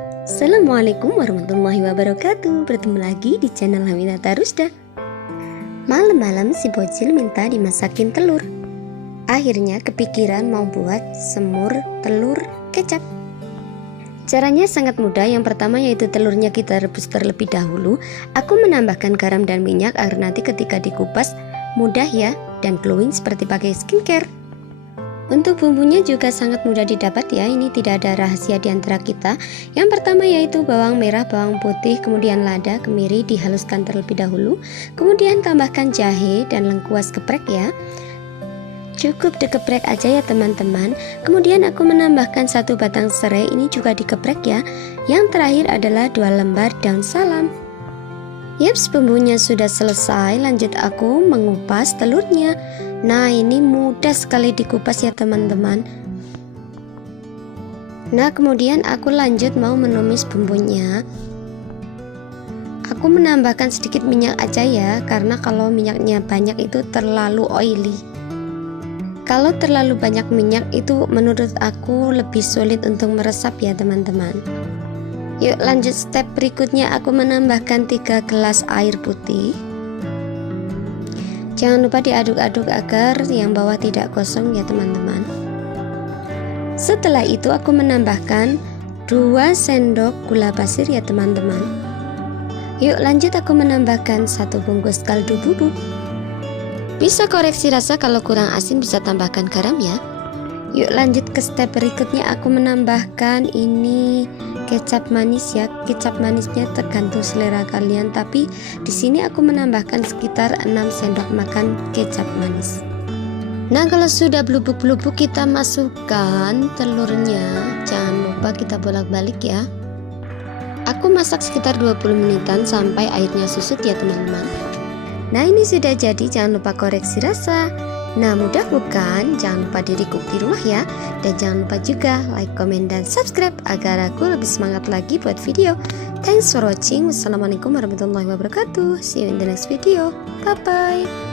Assalamualaikum warahmatullahi wabarakatuh. Bertemu lagi di channel Aminata Rusda. Malam-malam si bocil minta dimasakin telur. Akhirnya kepikiran mau buat semur telur kecap. Caranya sangat mudah. Yang pertama yaitu telurnya kita rebus terlebih dahulu. Aku menambahkan garam dan minyak agar nanti ketika dikupas mudah ya, dan glowing seperti pakai skincare. Untuk bumbunya juga sangat mudah didapat ya, ini tidak ada rahasia di antara kita. Yang pertama yaitu bawang merah, bawang putih, kemudian lada, kemiri dihaluskan terlebih dahulu. Kemudian tambahkan jahe dan lengkuas geprek ya. Cukup digeprek aja ya teman-teman. Kemudian aku menambahkan 1 batang serai, ini juga digeprek ya. Yang terakhir adalah 2 lembar daun salam. Yaps, bumbunya sudah selesai, lanjut aku mengupas telurnya. Nah, ini mudah sekali dikupas ya teman-teman. Nah, kemudian aku lanjut mau menumis bumbunya. Aku menambahkan sedikit minyak aja ya, karena kalau minyaknya banyak itu terlalu oily. Kalau terlalu banyak minyak itu menurut aku lebih sulit untuk meresap ya teman-teman. Yuk lanjut step berikutnya, aku menambahkan 3 gelas air putih. Jangan lupa diaduk-aduk agar yang bawah tidak gosong ya teman-teman. Setelah itu aku menambahkan 2 sendok gula pasir ya teman-teman. Yuk lanjut aku menambahkan 1 bungkus kaldu bubuk. Bisa koreksi rasa, kalau kurang asin bisa tambahkan garam ya. Yuk lanjut ke step berikutnya, aku menambahkan ini kecap manis ya. Kecap manisnya tergantung selera kalian, tapi di sini aku menambahkan sekitar 6 sendok makan kecap manis. Nah, kalau sudah blubuk-blubuk kita masukkan telurnya. Jangan lupa kita bolak-balik ya. Aku masak sekitar 20 menitan sampai airnya susut ya teman-teman. Nah, ini sudah jadi, jangan lupa koreksi rasa. Nah, mudah bukan? Jangan lupa di-recook di rumah ya. Dan jangan lupa juga like, komen, dan subscribe agar aku lebih semangat lagi buat video. Thanks for watching. Wassalamualaikum warahmatullahi wabarakatuh. See you in the next video. Bye-bye.